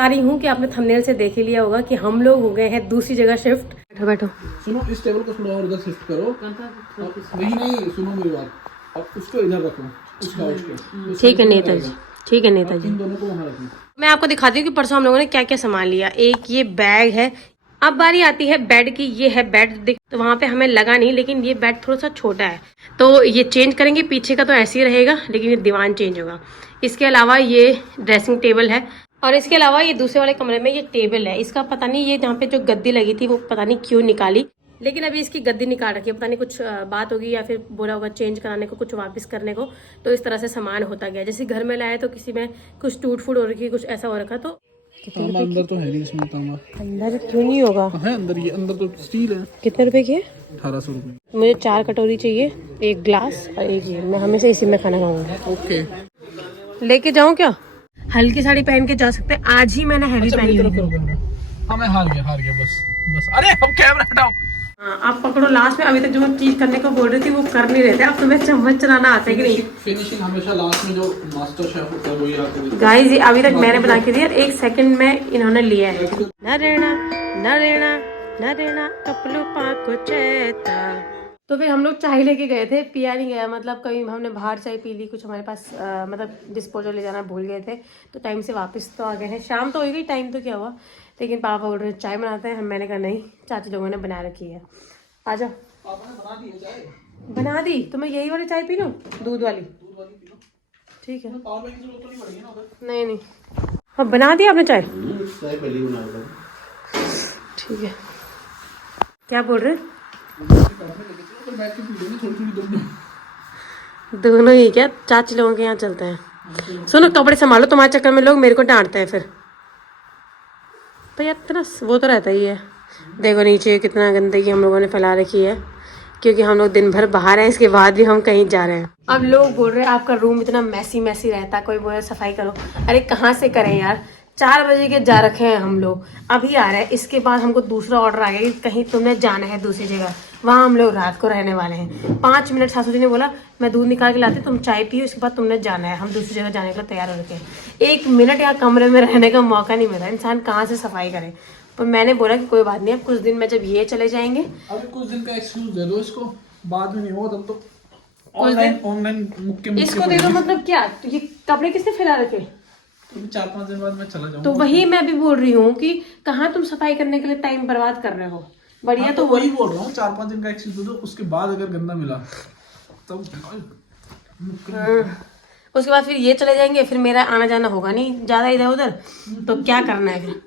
बता रही हूँ कि आपने थंबनेल से देख ही लिया होगा कि हम लोग हो गए हैं दूसरी जगह शिफ्ट। बैठो बैठो। सुनो, इस टेबल को थोड़ा और इधर शिफ्ट करो। वही नहीं, सुनो मेरी बात, अब उसको इधर रखो, उस काउच को। ठीक है नेताजी, ठीक है नेताजी। इन दोनों को वहाँ रखो। मैं आपको दिखाती हूँ कि परसों हम लोगों ने क्या क्या सामान लिया। एक ये बैग है। अब बारी आती है बेड की। ये है बेड, तो वहां पे हमें लगा नहीं, लेकिन ये बेड थोड़ा सा छोटा है तो ये चेंज करेंगे। पीछे का तो ऐसे ही रहेगा, लेकिन ये दीवान चेंज होगा। इसके अलावा ये ड्रेसिंग टेबल है, और इसके अलावा ये दूसरे वाले कमरे में ये टेबल है। इसका पता नहीं, ये जहाँ पे जो गद्दी लगी थी वो पता नहीं क्यों निकाली, लेकिन अभी इसकी गद्दी निकाल रखी है। पता नहीं कुछ बात होगी या फिर बोला होगा चेंज कराने को, कुछ वापस करने को। तो इस तरह से सामान होता गया। जैसे घर में लाए तो किसी में कुछ टूट फूट हो रखी, कुछ ऐसा हो रखा। तो तांबा अंदर तो है नहीं इसमें, तांबा अंदर क्यों नहीं होगा? है अंदर, ये अंदर तो स्टील है। कितने रुपए की है? 1800 रुपये। मुझे 4 कटोरी चाहिए, 1 ग्लास और 1 ये। मैं हमेशा इसी में खाना खाऊंगा। ओके, लेके जाऊं क्या? हल्की साड़ी पहन के जा सकते हैं। आज ही मैंने हैवी पहनी हुई है। हाँ मैं हार गया बस। अरे अब कैमरा हटाओ। हाँ, आप पकड़ो लास्ट में। अभी तक जो चीज करने को बोल रही थी वो कर नहीं रहे थे। अब तुम्हें चम्मच चलाना आता है कि नहीं? फिनिशिंग हमेशा लास्ट में जो मास्टर शेफ होता है वही आता है। गाइस, अभी तक मैंने बना के दिया, 1 सेकंड में इन्होंने लिया है। न रेना न रेना न रेना कपलो पाको चेता। तो फिर हम लोग चाय लेके गए थे, पिया नहीं गया। मतलब कभी हमने बाहर चाय पी ली, कुछ हमारे पास मतलब डिस्पोजल ले जाना भूल गए थे, तो टाइम से वापस तो आ गए हैं। शाम तो हो गई, टाइम तो क्या हुआ, लेकिन पापा बोल रहे चाय बनाते हैं। मैंने कहा नहीं, चाची लोगों ने बना रखी है, आ जाओ। पापा ने बना दी है चाय। बना दी तो मैं यही वाली चाय पी लूँ, दूध वाली? P low. ठीक है, पावर बैंक की जरूरत तो नहीं पड़ेगी ना उधर। नहीं नहीं, हाँ बना दी आपने चाय? चाय पहले ही बना लो। ठीक है। क्या बोल रहे? दोनों ही क्या? चाची लोगों के यहाँ चलते हैं। सुनो, कपड़े संभालो, तुम्हारे चक्कर में लोग मेरे को डांटते हैं फिर। तो यार इतना वो तो रहता ही है। देखो नीचे कितना गंदगी हम लोगों ने फैला रखी है, क्योंकि हम लोग दिन भर बाहर हैं, इसके बाद भी हम कहीं जा रहे हैं। अब लोग बोल रहे हैं आपका रूम इतना मैसी मैसी रहता है, कोई बोल रहा सफाई करो। अरे कहाँ से करें यार, 4 बजे के जा रखे हैं हम लोग, अभी आ रहे हैं। इसके बाद हमको दूसरा ऑर्डर आ गया कि कहीं तुमने जाना है दूसरी जगह, वहाँ हम लोग रात को रहने वाले हैं। 5 मिनट सासू जी ने बोला मैं दूध निकाल के लाती, तुम चाय पियो, इसके बाद तुमने जाना है। हम दूसरी जगह जाने के लिए तैयार हो रखे हैं। 1 मिनट या कमरे में रहने का मौका नहीं मिला। इंसान कहाँ से सफाई करे? पर मैंने बोला कि कोई बात नहीं, अब कुछ दिन में जब ये चले जाएंगे, अभी कुछ दिन का एक्सक्यूज दे दो इसको, बाद में नहीं होगा तब तो ऑनलाइन मुक्के इसको दे दो। मतलब क्या? तो ये कपड़े किसने फैला रखे? तो 4-5 दिन बाद मैं चला जाऊंगा। तो वही मैं भी बोल रही हूँ कि कहाँ तुम सफाई करने के लिए टाइम बर्बाद कर रहे हो। बढ़िया। हाँ, तो वही बोल रहा हूँ, 4-5 दिन का एक्सक्यूज दे दो, उसके बाद अगर गंदा मिला तब उसके बाद फिर ये चले जाएंगे, फिर मेरा आना जाना होगा नहीं ज्यादा इधर उधर, तो क्या करना है फिर?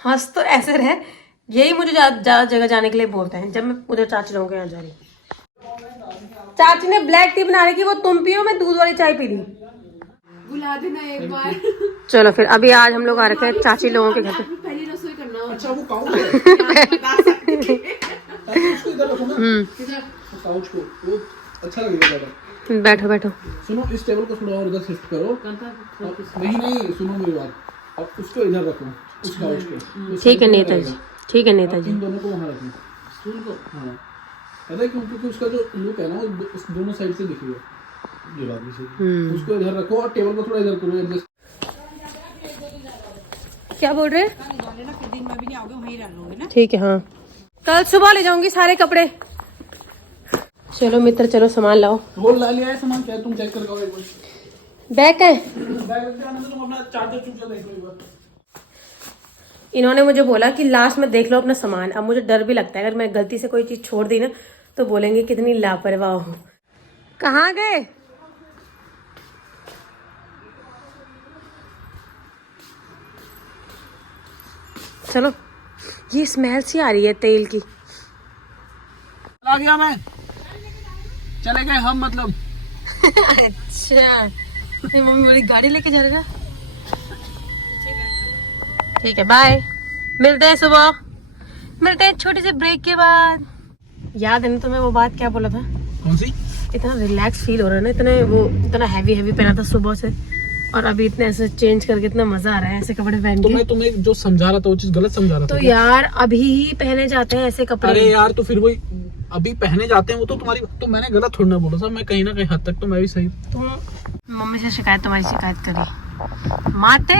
हंस तो ऐसे रहे, यही मुझे ज्यादा जगह जाने के लिए बोलते हैं जब मैं उधर चाची लोगों के यहाँ जा रही। चाची ने ब्लैक टी बना रखी, वो तुम पियो, मैं दूध वाली चाय पी ली। बुला देना एक बार। चलो फिर, अभी आज हम लोग आ रखे हैं चाची लोगों के घर पे। पहली रसोई करना हो। अच्छा वो काउच है। बता सकते हैं। उसको इधर रखो ना। काउच को वो अच्छा लगेगा ज्यादा। बैठो बैठो। सुनो, इस टेबल को थोड़ा और इधर शिफ्ट करो। वही नहीं, सुनो मेरी बात, अब उसको इधर रखो, उस काउच को। ठीक है नेताजी, ठीक है नेताजी। इन दोनों को वहाँ रखो, स्टूल को। हाँ पता है क्यों? क्योंकि उसका जो लुक है ना वो दोनों साइड से दिखेगा। ये बात भी सही। उसको इधर रखो और टेबल को थोड़ा इधर करो एडजस्ट। क्या बोल रहे? फिर दिन में भी नहीं आओगे, वहीं रह लोगे ना। ठीक है, हाँ कल सुबह ले जाऊंगी सारे कपड़े। चलो मित्र, चलो सामान लाओ। वो ला लिया है सामान, क्या तुम चेक कर आओ एक बार। बैग है? बैग रख देना, तुम अपना चार्जर चूजा देख लो एक बार। इन्होंने मुझे बोला कि लास्ट में देख लो अपना सामान। अब मुझे डर भी लगता है, अगर मैं गलती से कोई चीज छोड़ दी ना तो बोलेंगे कितनी लापरवाह हो। कहाँ गए? चलो, ये स्मेल सी आ रही है तेल की। आ गया मैं, चले गए हम मतलब। अच्छा, मम्मी बोली गाड़ी लेके जा रहे ना। ठीक है, बाय, मिलते हैं सुबह, मिलते हैं छोटे से ब्रेक के बाद। याद है ना तुम्हें वो बात, क्या बोला था? कौन सी? इतना रिलैक्स फील हो रहा है ना, इतना हैवी पहना था सुबह से, और अभी इतने ऐसे चेंज करके इतना मजा आ रहा है ऐसे कपड़े पहन के। मैं तुम्हें जो समझा रहा था वो चीज गलत समझा रहा था। तो यार अभी ही पहने जाते हैं ऐसे कपड़े। अरे यार, तो फिर वही अभी पहने जाते हैं वो तो तुम्हारी, तो मैंने गलत थोड़ा ना बोला था। मैं कहीं ना कहीं हद तक तो मैं भी सही। तुम मम्मी से शिकायत, तुम्हारी शिकायत करी माते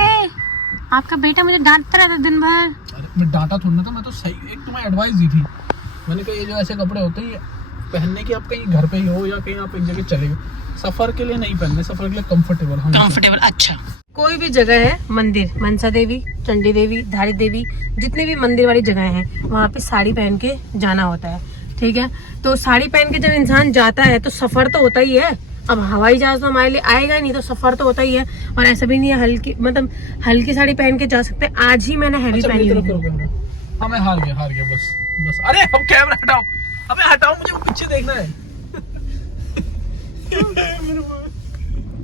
आपका बेटा मुझे डांटता रहता दिन भर। अरे मैं डांटा थोड़ा था, मैं तो सही एक तुम्हें एडवाइस दी थी। मैंने कहा ये जो ऐसे कपड़े होते हैं पहनने की, आप कहीं घर पे ही हो या कहीं आप एक जगह चले गए, सफर के लिए नहीं पहनने, सफर के लिए कंफर्टेबल। अच्छा, कोई भी जगह है, मंदिर, मनसा देवी, चंडी देवी, धारी देवी, जितने भी मंदिर वाली जगह हैं, वहाँ पे साड़ी पहन के जाना होता है, ठीक है। तो साड़ी पहन के जब इंसान जाता है तो सफर तो होता ही है। अब हवाई जहाज तो हमारे लिए आएगा ही नहीं, तो सफर तो होता ही है। और ऐसा भी नहीं है हल्की साड़ी पहन के जा सकते हैं। आज ही मैंने हैवी पहनी हुई है। हाँ मैं हार गया बस। अरे अब कैमरा हटाओ, अबे हटाओ, मुझे वो पीछे देखना है।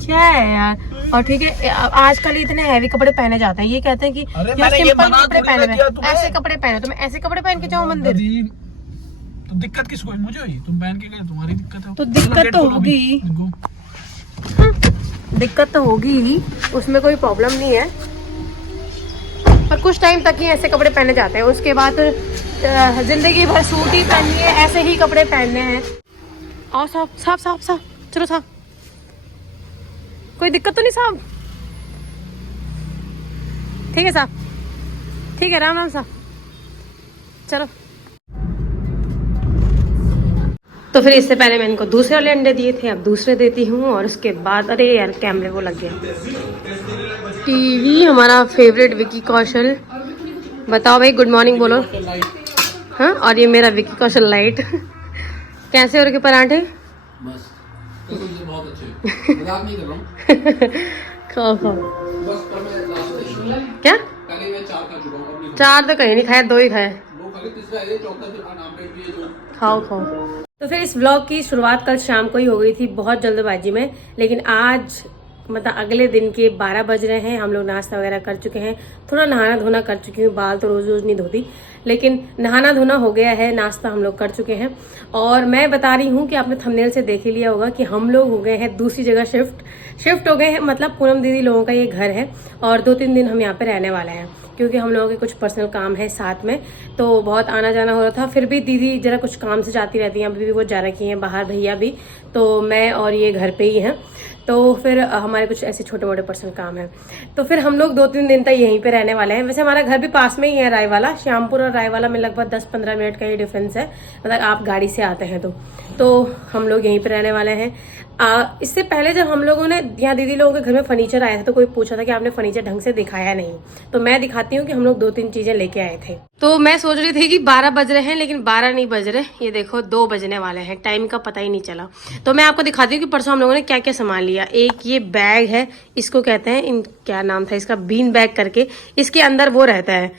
क्या है यार। और ठीक है, आजकल इतने हैवी कपड़े पहने जाते हैं, ये कहते हैं कि अरे यार सिंपल कपड़े पहने किया हुए, तुम्हें। ऐसे कपड़े पहने, तो मैं ऐसे कपड़े पहन के जाऊँ मंदिर? तो दिक्कत किसको है? मुझे हुई, तुम पहन के गए, तुम्हारी दिक्कत है। तो दिक्कत तो होगी, दिक्कत तो होगी ही, उसमें कोई प्रॉब्लम नहीं है। पर कुछ टाइम तक ही ऐसे कपड़े पहने जाते हैं, उसके बाद जिंदगी भर सूट ही पहननी है, ऐसे ही कपड़े पहनने हैं। और साहब चलो साहब, कोई दिक्कत तो नहीं साहब? ठीक है साहब, ठीक है, राम राम साहब, चलो। तो फिर इससे पहले मैंने इनको दूसरे वाले अंडे दिए थे, अब दूसरे देती हूँ। और उसके बाद अरे यार कैमरे वो लग गया। टीवी हमारा फेवरेट विकी कौशल, बताओ भाई, गुड मॉर्निंग बोलो। हाँ, और ये मेरा विकी कौशल लाइट। कैसे हो रखे पराठे? बस बहुत अच्छे, मजाक नहीं कर रहा हूँ। खाओ बस पर मैं लास्ट क्या? पहले मैं 4 खा चुका हूँ, अब नहीं 4 तो कहीं नहीं खाया, 2 ही खाए। वो खाली तीसरा है, चौथा जो नाम पे भी है जो। खाओ। तो फिर इस व्लॉग की शुरुआत कल शाम को ही हो गई थी, बहुत जल्दबाजी में। लेकिन आज मतलब अगले दिन के 12 बज रहे हैं, हम लोग नाश्ता वगैरह कर चुके हैं, थोड़ा नहाना धोना कर चुकी हूँ। बाल तो रोज नहीं धोती, लेकिन नहाना धोना हो गया है, नाश्ता हम लोग कर चुके हैं। और मैं बता रही हूँ कि आपने थंबनेल से देख ही लिया होगा कि हम लोग हो गए हैं दूसरी जगह शिफ्ट हो गए हैं। मतलब पूनम दीदी लोगों का ये घर है और 2-3 दिन हम यहाँ पे रहने वाले हैं, क्योंकि हम लोगों के कुछ पर्सनल काम है साथ में, तो बहुत आना जाना हो रहा था। फिर भी दीदी जरा कुछ काम से जाती रहती हैं, अभी भी वो जा रखी हैं बाहर, भैया भी, तो मैं और ये घर पे ही हैं। तो फिर हमारे कुछ ऐसे छोटे मोटे पर्सनल काम है, तो फिर हम लोग 2-3 दिन तक यहीं पे रहने वाले हैं। वैसे हमारा घर भी पास में ही है, रायवाला, श्यामपुर और रायवाला में लगभग 10-15 मिनट का ही डिफरेंस है, मतलब आप गाड़ी से आते हैं तो हम लोग यहीं पे रहने वाले हैं। इससे पहले जब हम लोगों ने यहाँ दीदी लोगों के घर में फर्नीचर आया था, तो कोई पूछा था कि आपने फर्नीचर ढंग से दिखाया नहीं, तो मैं दिखाती हूँ कि हम लोग 2-3 चीजें लेके आए थे। तो मैं सोच रही थी कि 12 बज रहे हैं, लेकिन 12 नहीं बज रहे, ये देखो 2 बजने वाले हैं, टाइम का पता ही नहीं चला। तो मैं आपको दिखाती हूँ कि परसों हम लोगों ने क्या क्या सामान लिया। एक ये बैग है, इसको कहते हैं, क्या नाम था इसका, बीन बैग करके। इसके अंदर वो रहता है,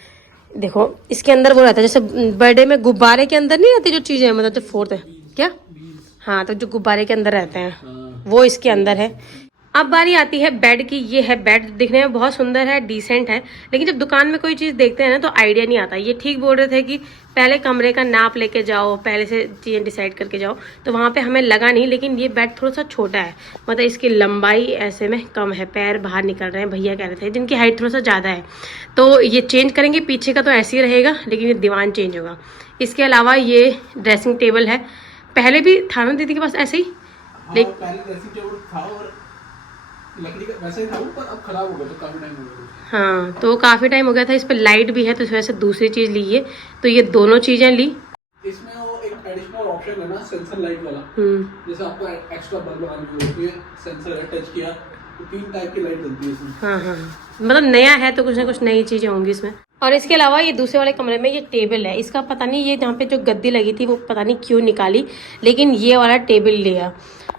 देखो इसके अंदर वो रहता है, जैसे बर्थडे में गुब्बारे के अंदर नहीं रहती जो चीजें, मतलब जो फोड़ते हैं क्या, हाँ, तो जो गुब्बारे के अंदर रहते हैं वो इसके अंदर है। अब बारी आती है बेड की। ये है बेड, दिखने में बहुत सुंदर है, डिसेंट है, लेकिन जब दुकान में कोई चीज देखते हैं ना तो आइडिया नहीं आता। ये ठीक बोल रहे थे कि पहले कमरे का नाप लेके जाओ, पहले से चीजें डिसाइड करके जाओ, तो वहां पे हमें लगा नहीं। लेकिन ये बेड थोड़ा सा छोटा है, मतलब इसकी लंबाई ऐसे में कम है, पैर बाहर निकल रहे हैं, भैया कह रहे थे, जिनकी हाइट थोड़ा सा ज्यादा है, तो ये चेंज करेंगे। पीछे का तो ऐसे ही रहेगा, लेकिन ये दीवान चेंज होगा। इसके अलावा ये ड्रेसिंग टेबल है, पहले भी था ना दीदी के पास ऐसे ही, लेकिन पहले ड्रेसिंग टेबल था और लकड़ी का वैसा ही था, पर अब खराब हो गया, तो काफी टाइम हो गया। हाँ, तो काफी टाइम हो गया था। इस पे लाइट भी है, तो इस वजह से दूसरी चीज ली है, तो ये दोनों चीजें ली। इसमें वो एक एडिशनल ऑप्शन है ना, सेंसर लाइट वाला, जैसे आपको एक्स्ट्रा बल्ब लगानी हो, ये सेंसर है, टच किया तो 3 टाइप की लाइट जलती है इसमें। हाँ, मतलब नया है तो कुछ ना कुछ नई चीजें होंगी इसमें। और इसके अलावा ये दूसरे वाले कमरे में ये टेबल है, इसका पता नहीं, ये जहाँ पे जो गद्दी लगी थी वो पता नहीं क्यों निकाली, लेकिन ये वाला टेबल लिया।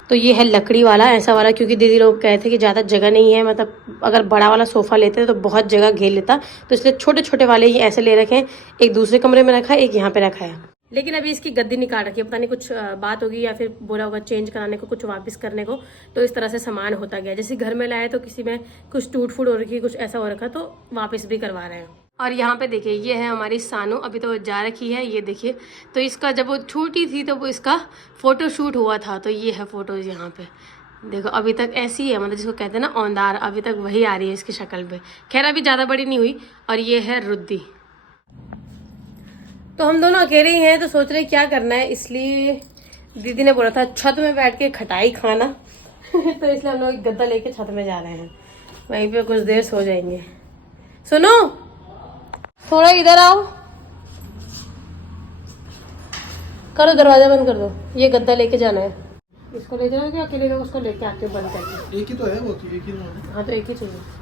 तो ये है लकड़ी वाला, ऐसा वाला, क्योंकि दीदी लोग कहे थे कि ज़्यादा जगह नहीं है, मतलब अगर बड़ा वाला सोफ़ा लेते तो बहुत जगह घेर लेता, तो इसलिए छोटे छोटे वाले ही ऐसे ले रखे हैं। एक दूसरे कमरे में रखा है, एक यहाँ पे रखा है। लेकिन अभी इसकी गद्दी निकाल रखी है, पता नहीं कुछ बात होगी या फिर बोला होगा चेंज कराने को, कुछ वापस करने को, तो इस तरह से सामान होता गया। जैसे घर में लाए तो किसी में कुछ टूट फूट हो रखी, कुछ ऐसा हो रखा, तो वापस भी करवा रहे हैं। और यहाँ पे देखिए, ये है हमारी सानू, अभी तो जा रखी है, ये देखिए। तो इसका जब वो छोटी थी तो वो इसका फोटो शूट हुआ था, तो ये है फोटोज यहाँ पे देखो, अभी तक ऐसी है, मतलब जिसको कहते हैं ना औंधार, अभी तक वही आ रही है इसकी शक्ल पे। खैर अभी ज़्यादा बड़ी नहीं हुई। और ये है रुद्दी। तो हम दोनों अकेले ही हैं, तो सोच रहे क्या करना है, इसलिए दीदी ने बोला था छत में बैठ के खटाई खाना तो इसलिए हम लोग एक गद्दा लेके छत में जा रहे हैं, वहीं पे कुछ देर सो जाएंगे। सुनो, थोड़ा इधर आओ, करो दरवाजा बंद कर दो। ये गद्दा लेके जाना है, इसको ले जाओगे अकेले लोग, उसको लेके आते हो बंद करके। एक ही तो है वो, तो एक ही है। हाँ तो एक ही चाहिए।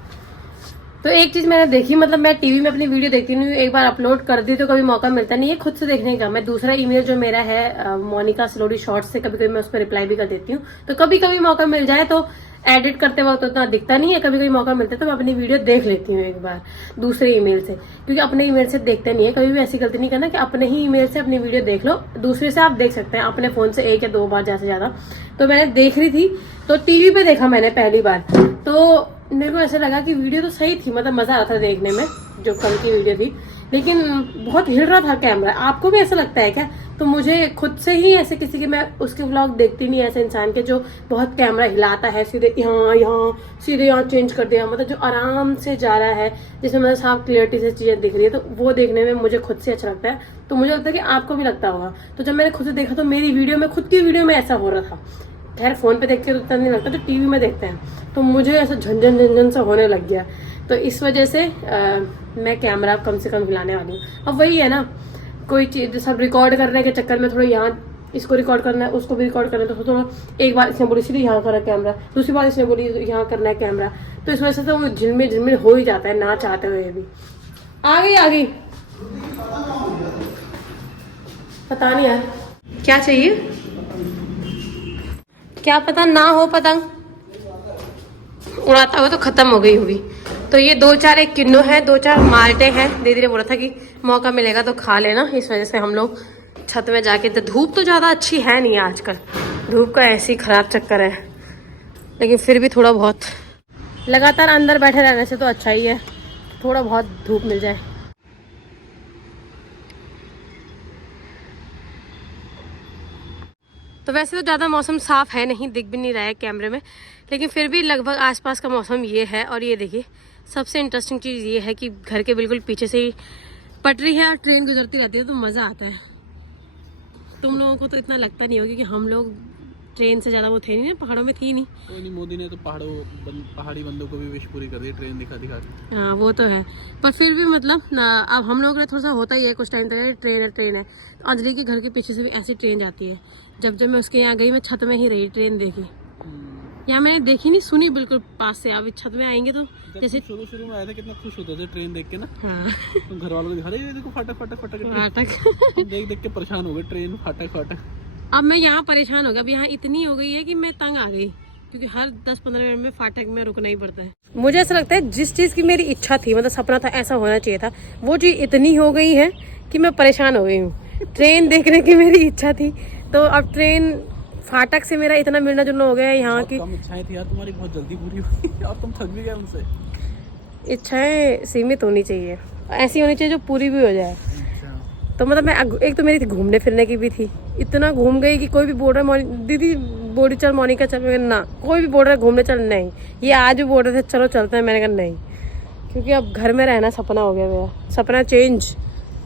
तो एक चीज मैंने देखी, मतलब मैं टीवी में अपनी वीडियो देखती नहीं हूँ, एक बार अपलोड कर दी तो कभी मौका मिलता नहीं है खुद से देखने का। मैं दूसरा ईमेल जो मेरा है मोनिका सिलोडी शॉर्ट्स से, कभी कभी मैं उस पर रिप्लाई भी कर देती हूँ। तो कभी कभी मौका मिल जाए तो एडिट करते वक्त उतना दिखता नहीं है, कभी कभी मौका मिलता है तो मैं अपनी वीडियो देख लेती हूँ एक बार दूसरे ईमेल से, क्योंकि अपने ईमेल से देखते नहीं है। कभी भी ऐसी गलती नहीं करना कि अपने ही ईमेल से अपनी वीडियो देख लो, दूसरे से आप देख सकते हैं, अपने फोन से 1 या 2 बार ज्यादा से ज्यादा। तो मैंने देख रही थी, तो टीवी पे देखा मैंने पहली बार, तो मेरे को ऐसा लगा कि वीडियो तो सही थी, मतलब मजा आ रहा था देखने में, जो कल की वीडियो थी, लेकिन बहुत हिल रहा था कैमरा। आपको भी ऐसा लगता है क्या? तो मुझे खुद से ही ऐसे किसी के, मैं उसके व्लॉग देखती नहीं ऐसे इंसान के जो बहुत कैमरा हिलाता है, सीधे यहाँ सीधे यहाँ चेंज कर दिया, मतलब जो आराम से जा रहा है, जिसमें मतलब साफ क्लियरिटी से चीजें दिख रही है, तो वो देखने में मुझे खुद से अच्छा लगता है। तो मुझे लगता है कि आपको भी लगता होगा। तो जब मैंने खुद से देखा तो मेरी वीडियो में, खुद की वीडियो में ऐसा हो रहा था। खैर फोन पे देखते तो उतना नहीं लगता, तो टीवी में देखते हैं तो मुझे ऐसा झंझन झंझन सा होने लग गया। तो इस वजह से मैं कैमरा कम से कम हिलाने वाली हूँ। अब वही है ना, कोई चीज सब रिकॉर्ड करने के चक्कर में थोड़ा यहाँ इसको रिकॉर्ड करना है, उसको भी रिकॉर्ड करना है, तो थोड़ा एक बार इसने बोली सीधे यहाँ करा कैमरा, दूसरी बार इसने बोली यहाँ करना है कैमरा, तो इस वजह से तो वो झिलमिल हो ही जाता है ना चाहते हुए भी। आ गई पता नहीं यार क्या चाहिए, क्या पता ना हो पतंग उड़ाता हुआ तो खत्म हो गई होगी। तो ये 2-4 एक किन्नू है, 2-4 माल्टे हैं। दीदी ने बोला था कि मौका मिलेगा तो खा लेना, इस वजह से हम लोग छत में जाके, तो धूप तो ज़्यादा अच्छी है नहीं आजकल, धूप का ऐसी खराब चक्कर है, लेकिन फिर भी थोड़ा बहुत लगातार अंदर बैठे रहने से तो अच्छा ही है, थोड़ा बहुत धूप मिल जाए। तो वैसे तो ज़्यादा मौसम साफ है नहीं, दिख भी नहीं रहा है कैमरे में, लेकिन फिर भी लगभग आसपास का मौसम ये है। और ये देखिए सबसे इंटरेस्टिंग चीज़ ये है कि घर के बिल्कुल पीछे से ही पटरी है और ट्रेन गुजरती रहती है, तो मज़ा आता है। तुम लोगों को तो इतना लगता नहीं होगा कि हम लोग ट्रेन से ज़्यादा वो थे नहीं, पहाड़ों में थी नहीं। कोई नहीं, मोदी ने तो पहाड़ी बंदों को भी विश पूरी कर दी ट्रेन दिखा के। हाँ वो तो है, पर फिर भी मतलब अब हम लोग थोड़ा सा होता ही है कुछ टाइम तक, ट्रेन है। तो अंजलि के घर के पीछे से भी ऐसी ट्रेन जाती है। जब मैं उसके यहाँ गई, मैं छत में ही रही, ट्रेन देखी। यहाँ मैंने देखी नहीं, सुनी बिल्कुल पास से। अब छत में आएंगे तो जैसे शुरू में आए थे कितना खुश होते थे ट्रेन देख के ना। हाँ तो घर वालों को दिखा रहे देखो फाटक देख के परेशान हो गए, ट्रेन फाटक। अब मैं यहाँ परेशान हो गया, अब यहाँ इतनी हो गई है कि मैं तंग आ गई, क्योंकि हर 10-15 मिनट में फाटक में रुकना ही पड़ता है। मुझे ऐसा लगता है जिस चीज़ की मेरी इच्छा थी, मतलब सपना था ऐसा होना चाहिए था, वो चीज़ इतनी हो गई है कि मैं परेशान हो गई हूँ। ट्रेन देखने की मेरी इच्छा थी, तो अब ट्रेन फाटक से मेरा इतना मिलना जुलना हो गया है यहाँ की। कम इच्छाएं थी यार तुम्हारी, बहुत जल्दी पूरी हुई और तुम थक भी गए उनसे। इच्छाएं सीमित होनी चाहिए, ऐसी होनी चाहिए जो पूरी भी हो जाए। तो मतलब मैं एक तो मेरी घूमने फिरने की भी थी, इतना घूम गई कि कोई भी बोल रहा है दीदी बोली चल मोनिका चल, ना कोई भी बोल रहा है घूमने चल, नहीं। ये आज भी बोल रहे थे चलो चलते हैं, मैंने कहा नहीं, क्योंकि अब घर में रहना सपना हो गया मेरा, सपना change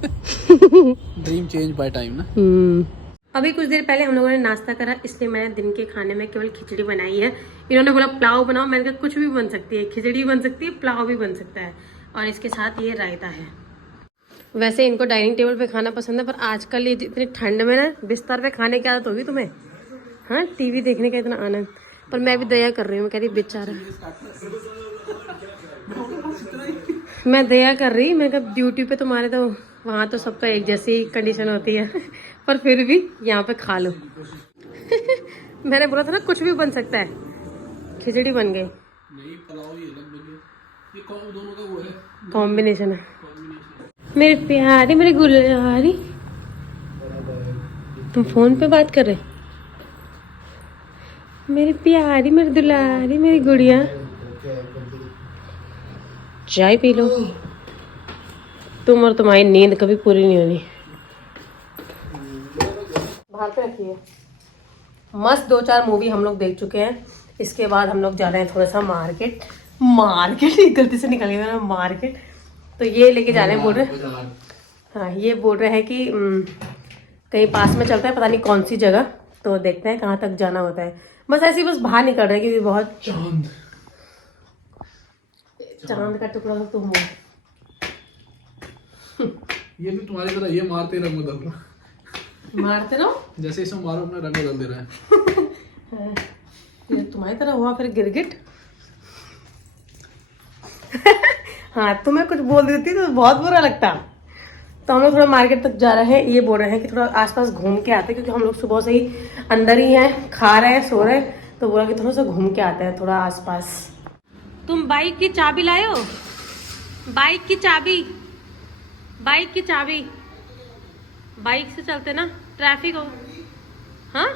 dream change by time ना। अभी कुछ देर पहले हम लोगों ने नाश्ता करा, इसलिए मैंने दिन के खाने में केवल खिचड़ी बनाई है। इन्होंने बोला पुलाव बनाओ, मैंने कहा कुछ भी बन सकती है, खिचड़ी बन सकती है, पुलाव भी बन सकता है, और इसके साथ ये रायता है। वैसे इनको डाइनिंग टेबल पे खाना पसंद है, पर आजकल ये इतनी ठंड में ना बिस्तर पे खाने की आदत होगी तुम्हें। हाँ टीवी देखने का इतना आनंद, पर मैं भी दया कर रही हूँ, मैं कह रही बेचारा, मैं दया कर रही, मैं कहा ड्यूटी पे तुम्हारे तो वहाँ तो सबका एक जैसी कंडीशन होती है पर फिर भी यहाँ पे खा लो मैंने बोला था ना कुछ भी बन सकता है, खिचड़ी बन गई। नहीं पुलाव ये अलग बन गया, ये दोनों का वो है कॉम्बिनेशन है। मेरे प्यारे मेरे गुलारी, तुम फोन पे बात कर रहे, मेरी प्यारी मेरी दुलारी मेरी गुड़िया, चाय पी लो। तुम और तुम्हारी नींद कभी पूरी नहीं होनी। बाहर पे रखिए। मस्त 2-4 मूवी हम लोग देख चुके हैं, इसके बाद हम लोग जा रहे हैं थोड़ा सा मार्केट गलती से निकल गया मार्केट। तो ये लेके जा रहे हैं, बोल रहे, हाँ ये बोल रहे हैं कि कहीं पास में चलता है, पता नहीं कौन सी जगह, तो देखते हैं कहाँ तक जाना होता है। बस ऐसे ही बस बाहर निकल रहे हैं, क्योंकि बहुत चांद का टुकड़ा तो तुम हो। ये भी तुम्हारी तरह ये मारते रंग बदल रहा, मारते रहो। जैसे इसमें मारो अपना रंग बदल दे रहा है। ये तुम्हारी तरह हुआ फिर गिरगिट। हाँ तुम्हें कुछ बोल देती तो बहुत बुरा लगता। तो हम लोग थोड़ा मार्केट तक जा रहे हैं, ये बोल रहे हैं कि थोड़ा आसपास घूम के आते हैं, क्योंकि हम लोग सुबह से ही अंदर ही हैं, खा रहे हैं, सो रहे हैं, तो बोला कि थोड़ा सा घूम के आते हैं थोड़ा आसपास। तुम बाइक की चाबी लाए हो? बाइक की चाबी, बाइक की चाबी। बाइक से चलते ना, ट्रैफिक हो। हाँ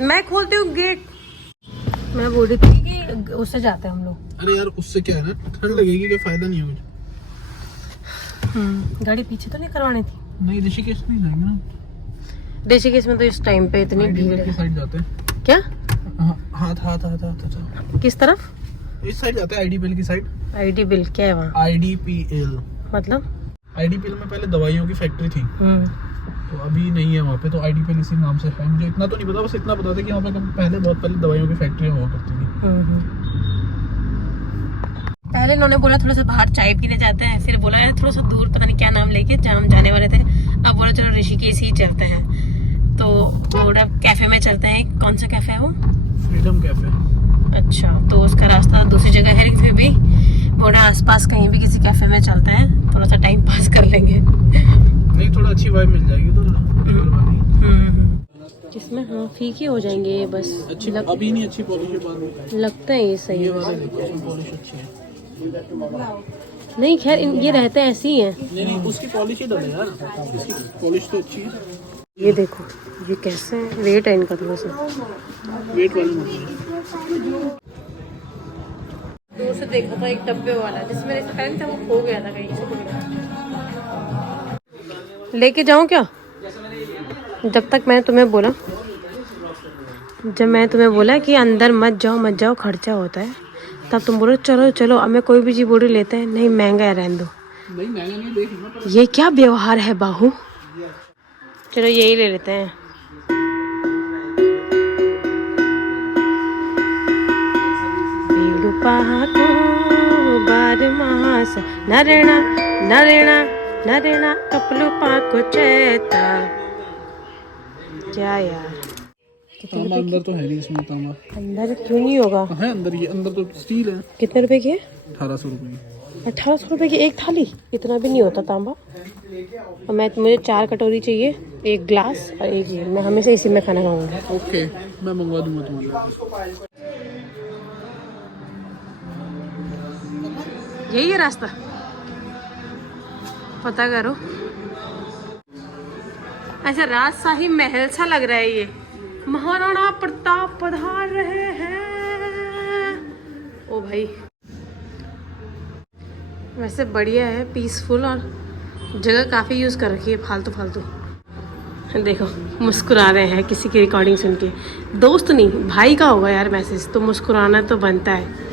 मैं खोलती हूँ गेट। मैं बोल रही थी कि उससे जाते हैं हम लोग। अरे यार उससे क्या है ना, ठंड लगेगी, क्या फायदा नहीं है मुझे। गाड़ी पीछे तो नहीं करवानी थी। नहीं ऋषिकेश नहीं जाएंगे ना, ऋषिकेश में तो इस टाइम पे इतनी भीड़ की है। साइड जाते हैं। क्या हाथ हाथ हाथ हाथ हाथ किस तरफ? इस साइड जाते हैं, आईडीपीएल की साइड। आईडी बिल क्या है वहाँ? आईडीपीएल मतलब आईडीपीएल में पहले दवाइयों की फैक्ट्री थी, तो अभी नहीं है वहाँ पे, तो आईडीपीएल इसी नाम से है। मुझे इतना तो नहीं पता, बस इतना पता था कि वहाँ पे पहले बहुत पहले दवाइयों की फैक्ट्री हुआ करती थी। पहले इन्होंने बोला थोड़ा सा बाहर चाय पीने जाते हैं, फिर बोला यार थोड़ा सा दूर पता नहीं क्या नाम लेके जहाँ हम जाने वाले थे, अब बोला चलो ऋषिकेश ही चलते हैं। तो बोला कैफे में चलते हैं। कौन सा कैफे है वो? Freedom cafe. अच्छा, तो उसका रास्ता दूसरी जगह है, लेकिन फिर भी बोला आसपास कहीं भी किसी कैफे में चलते हैं, थोड़ा सा टाइम पास कर लेंगे। नहीं थोड़ा अच्छी वाइब मिल जाएगी तो इसमें हाँ फीके हो जाएंगे ये बस। अच्छी अभी नहीं, अच्छी पॉलिश है बाद में। लगता है ये सही ये है। वाले देखो, इसमें पॉलिश अच्छी है। नहीं खैर ये रहते ऐसे ही हैं। नहीं नहीं उसकी पॉलिश ही डले यार, इसकी पॉलिश तो अच्छी है। ये देखो ये कैसे है, वेट है इनका थोड़ा सा। वेट वाले मत दूर से देखा था एक डब्बे वाला जिसमें इसका करेंट था, वो खो गया था कहीं से। लेके जाऊं क्या? जब मैं तुम्हें बोला कि अंदर मत जाओ खर्चा होता है, तब तुम बोलो चलो चलो। अब मैं कोई भी चीज बोली लेते हैं, नहीं महंगा है रहने दो। नहीं महंगा नहीं, देख लो। ये क्या व्यवहार है बाहू। चलो यही ले लेते हैं। बारमास नरेणा नरेणा नरेणा कपलू पाको चेता। क्या यार तांबा अंदर तो है नहीं इसमें, तांबा अंदर क्यों नहीं होगा? है अंदर, ये अंदर तो स्टील है। कितने रुपए की है? 1800 रुपये। 1800 रुपए की एक थाली? इतना भी नहीं होता तांबा। और मुझे 4 कटोरी चाहिए, 1 ग्लास और 1 ये। मैं हमेशा इसी में खाना खाऊंगी। ओके मैं मंगवा दूंगा तुम्हारे। यही है रास्ता, पता करो। ऐसा राजशाही महल सा लग रहा है ये। महाराणा प्रताप पधार रहे हैं। ओ भाई वैसे बढ़िया है, पीसफुल, और जगह काफ़ी यूज़ कर रखी है फालतू। देखो मुस्कुरा रहे हैं किसी की रिकॉर्डिंग सुन के। दोस्त नहीं भाई का होगा यार मैसेज, तो मुस्कुराना तो बनता है।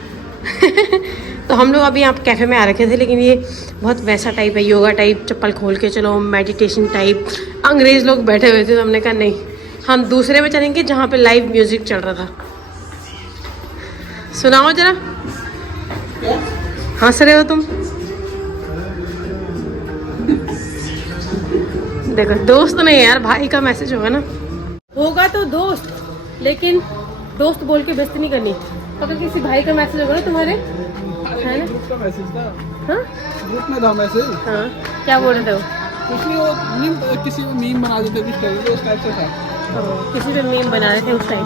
तो हम लोग अभी यहाँ कैफ़े में आ रखे थे, लेकिन ये बहुत वैसा टाइप है, योगा टाइप, चप्पल खोल के चलो, मेडिटेशन टाइप। अंग्रेज़ लोग बैठे हुए थे, तो हमने कहा नहीं, हम दूसरे में चलेंगे जहाँ पे लाइव म्यूज़िक चल रहा था। सुनाओ जरा, हंस रहे हो तुम। देखो दोस्त नहीं यार, भाई का मैसेज होगा ना, होगा तो दोस्त, लेकिन दोस्त बोल के बेइज्जती नहीं करनी। अगर किसी भाई का मैसेज होगा ना तुम्हारे, है ना? ग्रुप का मैसेज था। हाँ ग्रुप में था मैसेज। हाँ क्या बोल रहे थे वो? कुछ नहीं, वो मीम, किसी में मीम बना देते कुछ टाइप, उस टाइप से था। किसी पे मीम बना रहे थे उस टाइम।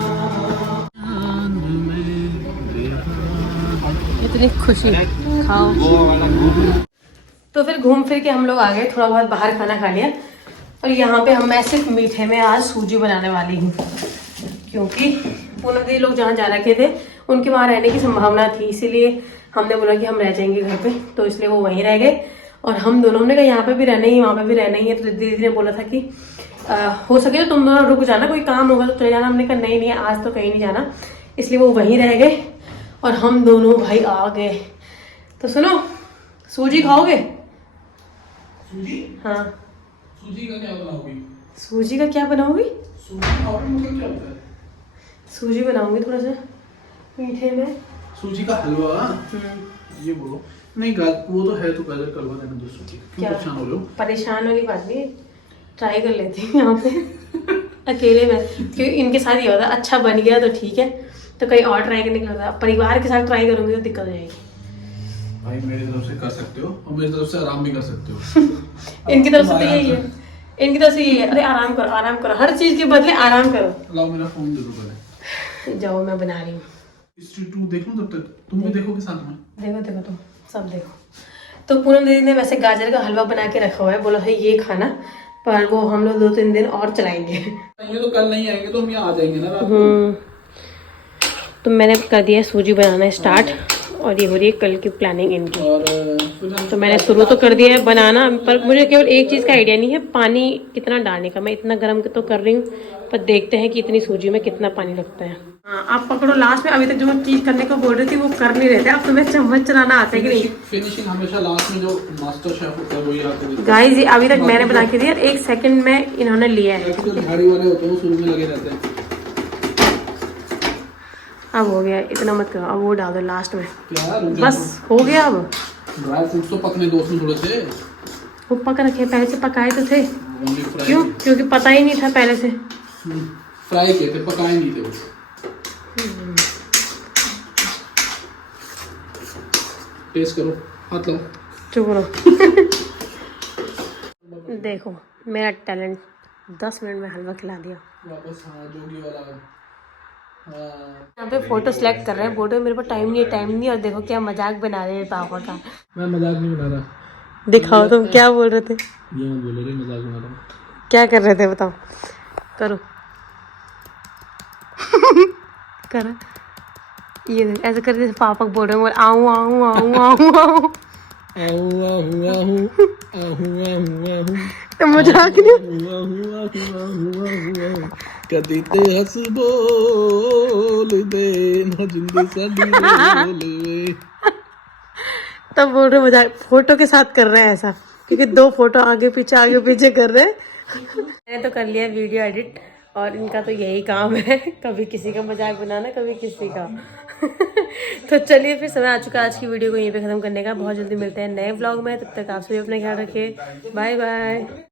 इतनी खुशी खाओ। तो फिर घूम फिर के हम लोग आ गए, थोड़ा बहुत बाहर खाना खा लिया। और यहाँ पे मैं सिर्फ मीठे में आज सूजी बनाने वाली हूँ, क्योंकि पूनम दी लोग जहाँ जा रखे थे उनके वहाँ रहने की संभावना थी, इसीलिए हमने बोला कि हम रह जाएंगे घर पे, तो इसलिए वो वहीं रह गए। और हम दोनों ने कहा यहाँ पे भी रहना ही, वहाँ पे भी रहना ही है। तो दीदी ने बोला था कि हो सके तो तुम दोनों रुक जाना, कोई काम होगा तो चले जाना। हमने कहा नहीं आज तो कहीं नहीं जाना, इसलिए वो वहीं रह गए और हम दोनों भाई आ गए। तो सुनो, सूजी खाओगे? हाँ सूजी का क्या बनाओगी? सूजी का क्या बनाओगी? सूजी खाओगे मतलब क्या होता है? सूजी बनाऊंगी थोड़ा सा मीठे में, सूजी का हलवा ये बोलो नहीं वो तो है तो गाजर का हलवा देना दोस्तों की क्यों क्या? परेशान हो रहे हो? परेशान वाली बात नहीं, ट्राई कर लेती हूँ यहाँ पे अकेले में, क्योंकि इनके साथ ये होता है अच्छा बन गया तो ठीक है, तो कहीं और ट्राई करने के लिए होता है। परिवार के साथ ट्राई करूंगी तो दिक्कत हो जाएगी। भाई मेरी तरफ से कर सकते हो और मेरी तरफ से आराम भी कर सकते हो। इनकी तरफ से तो यही है, इनकी तरफ से यही है, अरे आराम करो, हर चीज के बदले आराम करो। लाओ मेरा फोन दे दो पहले। जाओ मैं बना रही हूँ। स्ट्रीट 2 देख लूं तब तक, तुम भी देखोगे साथ में। देखो तुम सब देखो। तो पूनम दीदी ने वैसे गाजर का हलवा बना के रखा हुआ है, बोला है ये खाना, पर वो हम लोग 2-3 दिन और चलाएंगे। ये तो कल नहीं आएंगे तो हम यहाँ आ जाएंगे ना रात को। तो मैंने कर दिया सूजी बनाना स्टार्ट, और ये हो रही है कल की प्लानिंग इनकी। और तो मैंने शुरू तो कर दिया है बनाना, पर मुझे केवल एक चीज़ का आइडिया नहीं है, पानी कितना डालने का। मैं इतना गर्म तो कर रही हूँ, पर देखते हैं कि इतनी सूजी में कितना पानी लगता है। हाँ आप पकड़ो लास्ट में, अभी तक जो मैं चीज़ करने को बोल रही थी वो कर नहीं रहे थे। अब तुम्हें चम्मच चलाना आता है कि नहीं? फिनिशिंग हमेशा लास्ट में जो मास्टर शेफ होता है वही आके देता है। गाइस ये अभी तक मैंने बना के दिया, 1 सेकंड में इन्होंने लिया है। जो झाड़ी वाले होते हैं वो शुरू में लगे रहते हैं। अब हो गया, इतना मत करो, अब वो डाल दो लास्ट में, क्या बस हो गया। अब ड्राई फ्रूट्स तो पकने दो उसमें थोड़े से, वो पक रखे, पहले से पकाए तो थे। ओनली फ्राई क्यों? क्योंकि पता ही नहीं था पहले से। फ्राई किए थे, पकाए नहीं थे वो। टेस्ट करो, हाथ लो। चुप रहो। देखो मेरा टैलेंट, 10 मिनट में हलवा खिला दिया। वापस हाँ जोगी वाला। हाँ यहाँ पे फोटो सेलेक्ट कर रहे हैं, फोटो मेरे पास टाइम नहीं, और देखो क्या मजाक बना रहे हैं पापा का। मैं मजाक नहीं बना रहा। दिखाओ तुम क्या बोल रहे थे, ये मत बोलो रे मजाक बना रहा। क्या कर रहे थे बताओ, करो। करो ये देख, ऐसे कर जैसे पापा बोल रहे हैं, आऊँ आऊँ आऊँ आऊँ आऊँ। तो मजाक नहीं। कदी तो हंस बोल दे ना जिंदगी साडी बोल। तब बोल रहे मजाक, फोटो के साथ कर रहे हैं ऐसा, क्योंकि 2 फोटो आगे पीछे कर रहे हैं। मैंने तो कर लिया वीडियो एडिट, और इनका तो यही काम है, कभी किसी का मजाक बनाना, कभी किसी का। तो चलिए फिर समय आ चुका है आज की वीडियो को यहीं पे खत्म करने का। बहुत जल्दी मिलते हैं नए व्लॉग में, तब तक आप सभी अपना ख्याल रखिए। Bye bye.